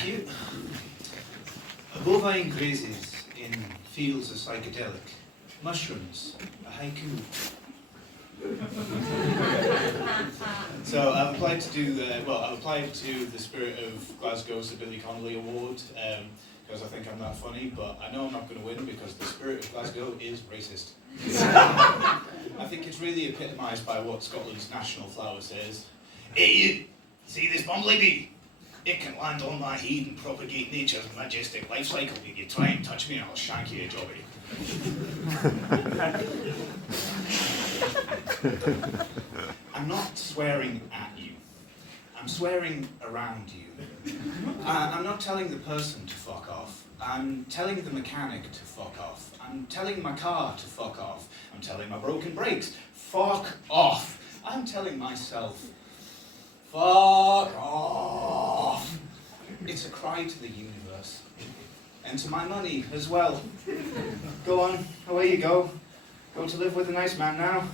Thank you. Bovine grazes in fields of psychedelic. Mushrooms, a haiku. So I've applied to the Spirit of Glasgow's the Billy Connolly Award because I think I'm that funny, but I know I'm not going to win because the Spirit of Glasgow is racist. I think it's really epitomised by what Scotland's national flower says. Hey you, see this bumblebee? It can land on my head and propagate nature's majestic life cycle. If you try and touch me and I'll shank you, jobby. I'm not swearing at you. I'm swearing around you. I'm not telling the person to fuck off. I'm telling the mechanic to fuck off. I'm telling my car to fuck off. I'm telling my broken brakes, fuck off. I'm telling myself, fuck off. It's a cry to the universe. And to my money as well. Go on, away you go. Go to live with a nice man now.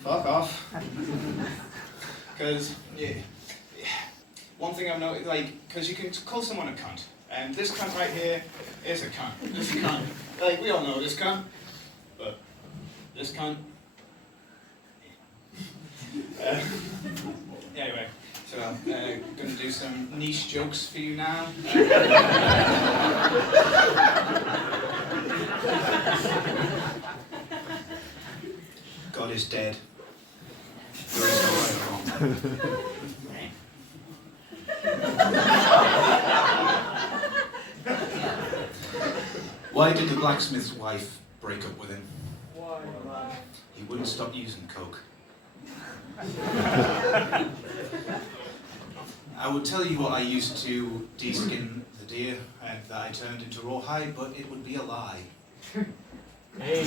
Fuck off. Because, one thing I've noticed, because you can call someone a cunt. And this cunt right here is a cunt. This cunt. We all know this cunt. But this cunt. Anyway. So I'm going to do some niche jokes for you now. God is dead. There is no right or wrong. Why did the blacksmith's wife break up with him? Why? He wouldn't stop using coke. I would tell you what I used to de-skin the deer and that I turned into rawhide, but it would be a lie. Hey.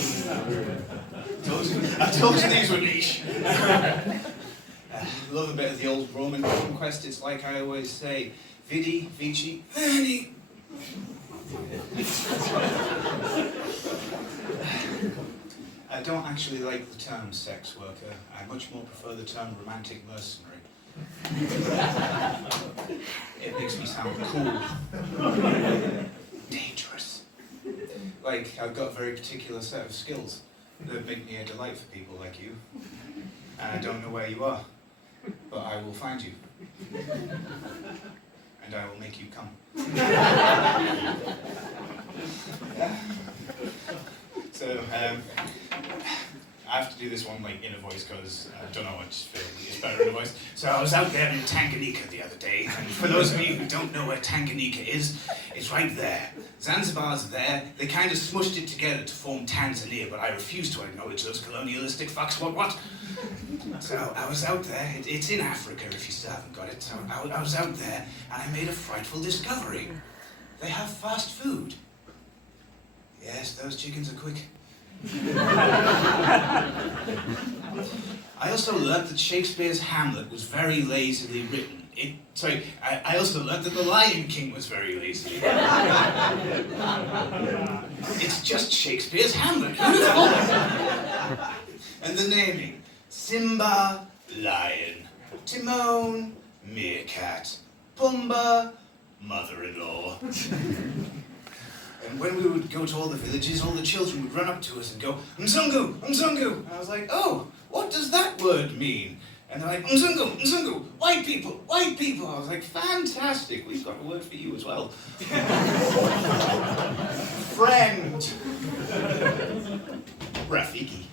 I told you these were niche. Love a bit of the old Roman conquest. It's like I always say, vidi, vici, veni. I don't actually like the term sex worker. I much more prefer the term romantic mercenary. It makes me sound cool. Dangerous. I've got a very particular set of skills that make me a delight for people like you. And I don't know where you are, but I will find you. And I will make you come. So, I have to do this one in a voice because I don't know which is better in a voice. So I was out there in Tanganyika the other day, and for those of you who don't know where Tanganyika is, it's right there. Zanzibar's there. They kind of smushed it together to form Tanzania, but I refuse to acknowledge those colonialistic fucks. What? So I was out there. It's in Africa if you still haven't got it. So I was out there, and I made a frightful discovery. They have fast food. Yes, those chickens are quick. I also learnt that Shakespeare's Hamlet was very lazily written. I also learnt that The Lion King was very lazily written. It's just Shakespeare's Hamlet. Who'd have thought? And the naming. Simba, lion. Timon, meerkat. Pumbaa, mother-in-law. And when we would go to all the villages, all the children would run up to us and go, Mzungu, Mzungu. And I was like, oh, what does that word mean? And they're like, Mzungu, Mzungu, white people, white people. I was like, fantastic, we've got a word for you as well. Friend. Rafiki.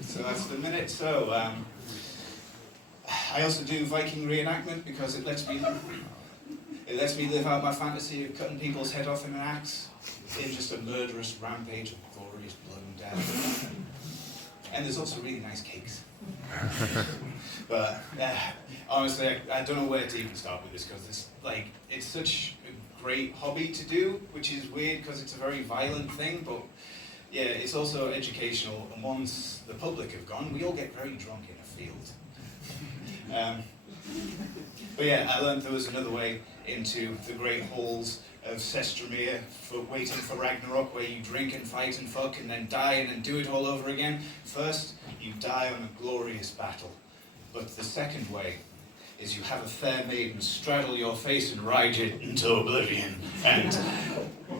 So that's the minute. So I also do Viking reenactment because it lets me live out my fantasy of cutting people's head off in an axe in just a murderous rampage of glorious blood and death. And there's also really nice cakes. But honestly, I don't know where to even start with this because it's such a great hobby to do, which is weird because it's a very violent thing, but yeah, it's also educational, and once the public have gone, we all get very drunk in a field. But yeah, I learned there was another way into the great halls of Sestromir for waiting for Ragnarok, where you drink and fight and fuck and then die and then do it all over again. First, you die on a glorious battle. But the second way is you have a fair maiden straddle your face and ride you into oblivion. And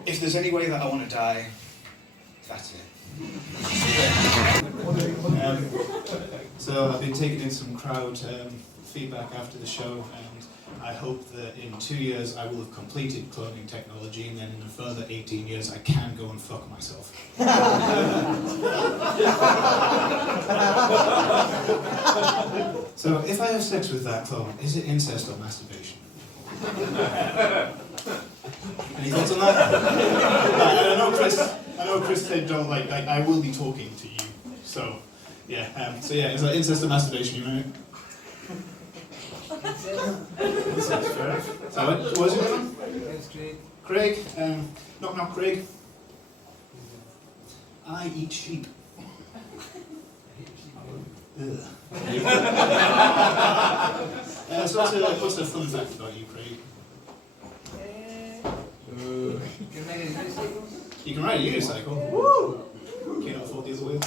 if there's any way that I want to die, that's it. So I've been taking in some crowd feedback after the show, and I hope that in 2 years I will have completed cloning technology, and then in a further 18 years I can go and fuck myself. So if I have sex with that clone, is it incest or masturbation? Any thoughts on that? I know Chris said don't like, I will be talking to you, so yeah, is that incest or masturbation, you know? Incest, fair enough. So what was your name? That's Craig. Craig, knock knock Craig. I eat sheep. Ugh. So what's a fun fact about you, Craig? Can I get a unicycle? You can ride a unicycle. Woo! Can't afford the other wheel.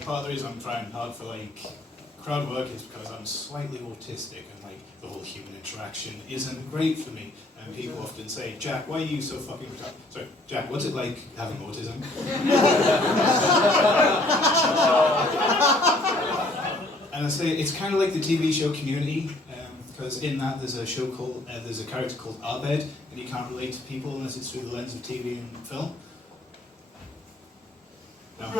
Part of the reason I'm trying hard for crowd work is because I'm slightly autistic, and the whole human interaction isn't great for me. And people often say, Jack, why are you so fucking retarded? Sorry, Jack, what's it like having autism? And I say it's kind of like the TV show Community, because in that there's a show called there's a character called Abed, and he can't relate to people unless it's through the lens of TV and film. No.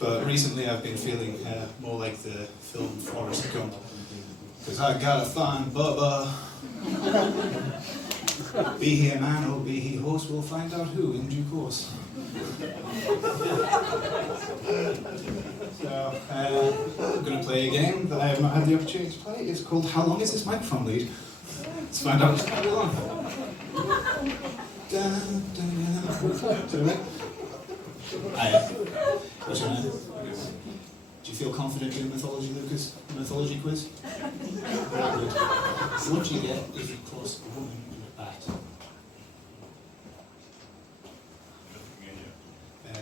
But recently I've been feeling more like the film Forrest Gump, because I gotta find Bubba. Be he a man or be he horse, we'll find out who in due course. So, I'm going to play a game that I have not had the opportunity to play. It's called How Long Is This Microphone Lead? Let's find out what's going on. Hiya. What's your name? Do you feel confident in mythology, Lucas? Mythology quiz? Good. What do you get if you cross a woman and a bat?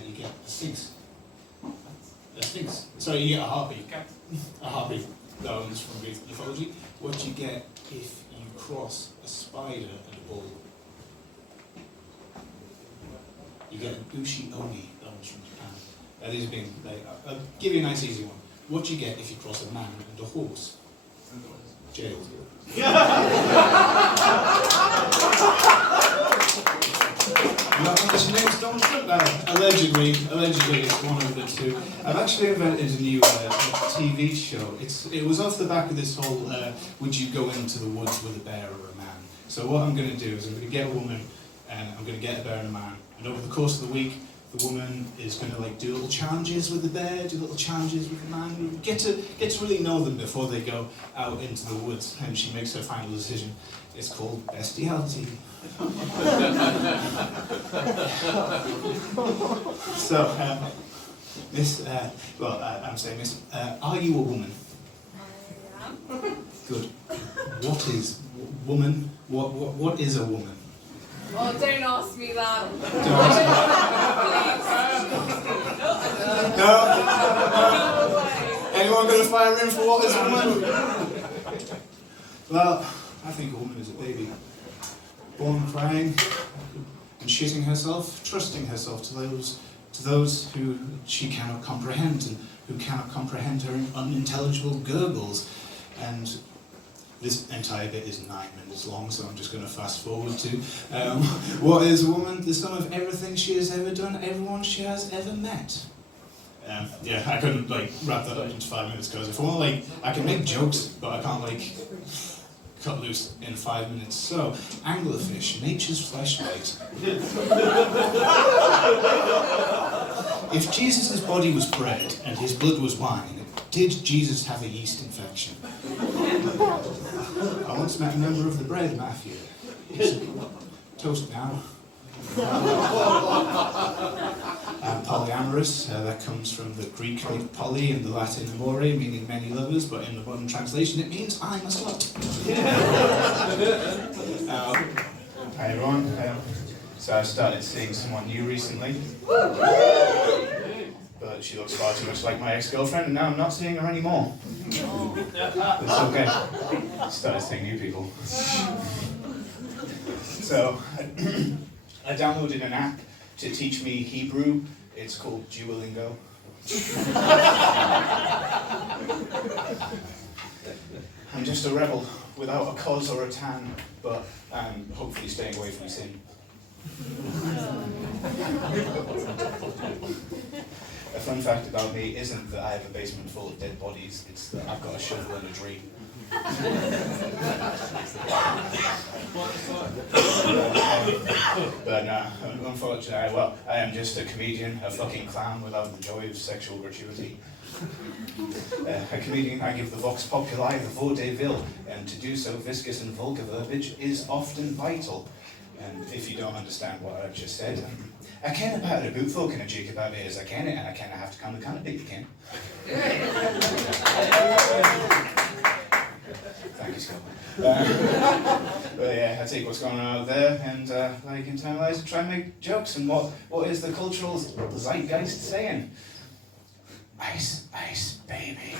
You get a sphinx. A sphinx. Sorry, you get a harpy. A harpy. That one's from Greek mythology. What do you get if you cross a spider and a bull? You get a bushi oni. That one's from Japan. These are being. I'll give you a nice easy one. What do you get if you cross a man and a horse? Jail. His name's Donald Trump. Allegedly, it's one of the two. I've actually invented a new TV show. It was off the back of this whole, would you go into the woods with a bear or a man? So what I'm going to do is I'm going to get a woman, and I'm going to get a bear and a man. And over the course of the week, the woman is going to do little challenges with the bear, do little challenges with the man, get to really know them before they go out into the woods, and she makes her final decision. It's called bestiality. So, Miss, I'm saying, Miss, are you a woman? I am. Good. What is woman? What is a woman? Oh, don't ask me that. Don't ask me. No. Anyone going to fire in for what is a woman? Well, I think a woman is a baby. Born crying and shitting herself, trusting herself to those who she cannot comprehend, and who cannot comprehend her unintelligible gurgles. And this entire bit is 9 minutes long, so I'm just going to fast forward to what is a woman? The sum of everything she has ever done, everyone she has ever met. I couldn't wrap that up into 5 minutes, because if I want I can make jokes, but I can't cut loose in 5 minutes. So, anglerfish, nature's fleshlight. If Jesus' body was bread and his blood was wine, did Jesus have a yeast infection? I once met a member of the bread mafia. He's toast now. Polyamorous, that comes from the Greek poly and the Latin amore, meaning many lovers, but in the modern translation it means I'm a slut. Hi everyone. So I started seeing someone new recently. But she looks far too much like my ex-girlfriend, and now I'm not seeing her anymore. It's okay. Started seeing new people. So I downloaded an app to teach me Hebrew. It's called Duolingo. I'm just a rebel without a cause or a tan, but I'm hopefully staying away from sin. A fun fact about me isn't that I have a basement full of dead bodies, it's that I've got a shovel and a dream. But unfortunately, well, I am just a comedian, a fucking clown without the joy of sexual gratuity. A comedian, I give the vox populi the vaudeville, and to do so, viscous and vulgar verbiage is often vital. And if you don't understand what I've just said, I ken about it, boot folk, and a jig about it as I ken it, and I kinda have to come the kind of big you can. Thank you, Scott. But yeah, I take what's going on out there and like internalize and try and make jokes. And what is the cultural zeitgeist saying? Ice, ice, baby.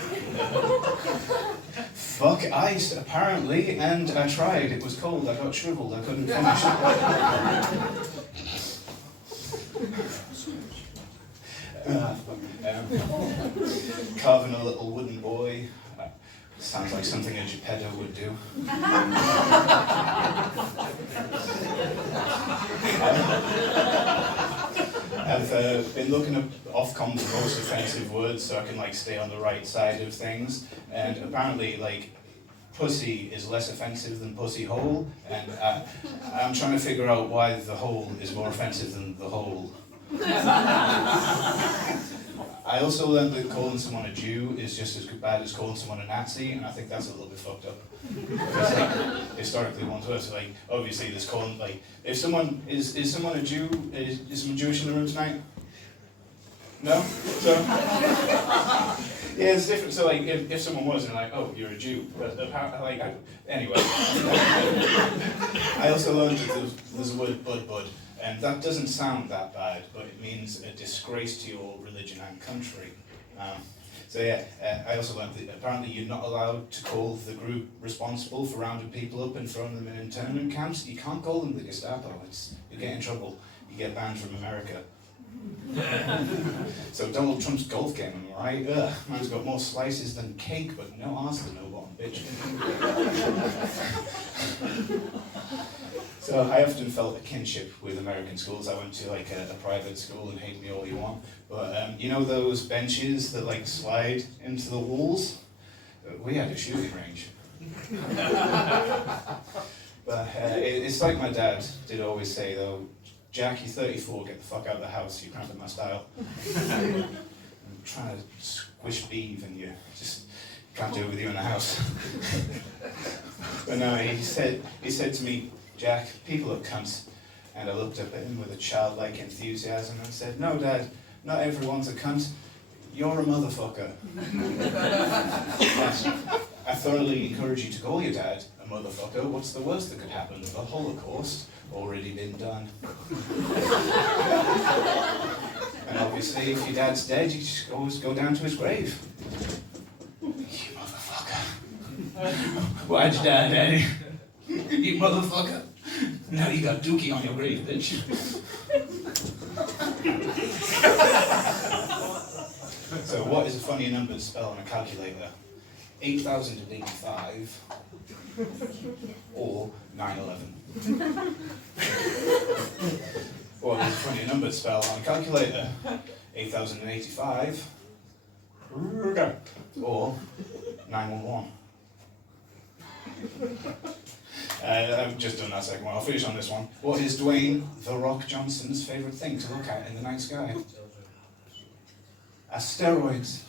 Fuck ice, apparently, and I tried. It was cold. I got shriveled. I couldn't finish it. Carving a little wooden boy. Sounds like something a Geppetto would do. I've been looking up Ofcom's most offensive words so I can like stay on the right side of things, and apparently like pussy is less offensive than pussy hole, and I'm trying to figure out why the hole is more offensive than the hole. I also learned that calling someone a Jew is just as bad as calling someone a Nazi, and I think that's a little bit fucked up. Because, like, historically, one's worse. Like, obviously, there's calling, like, if someone is someone a Jew? Is someone Jewish in the room tonight? No? So, yeah, it's different. So, like, if someone was, and like, oh, you're a Jew, but like, anyway. I also learned that there's a word bud. And that doesn't sound that bad, but it means a disgrace to your religion and country. So yeah, I also learned that apparently you're not allowed to call the group responsible for rounding people up and throwing them in internment camps. You can't call them the Gestapo. You get in trouble. You get banned from America. So Donald Trump's golf game, am I right? Man's got more slices than cake, but no arse than no bottom bitch. So I often felt a kinship with American schools. I went to like a private school, and hate me all you want, but you know those benches that like slide into the walls? We had a shooting range. But it's like my dad did always say though, Jack, you're 34, get the fuck out of the house, you're cramping my style. I'm trying to squish beef and you just can't do it with you in the house. But no, he said to me, Jack, people are cunts. And I looked up at him with a childlike enthusiasm and said, no, Dad, not everyone's a cunt. You're a motherfucker. Yes. I thoroughly encourage you to call your dad a motherfucker. What's the worst that could happen? The Holocaust already been done. And obviously, if your dad's dead, you just always go down to his grave. You motherfucker. Why'd your dad, Daddy? You motherfucker. Now you got dookie on your grave, bitch. So what is a funny number to spell on a calculator? 8,085 or 9/11. What is a funny number to spell on a calculator? 8,085 or 911. I've just done that second one. I'll finish on this one. What is Dwayne The Rock Johnson's favourite thing to look at in the night sky? Asteroids.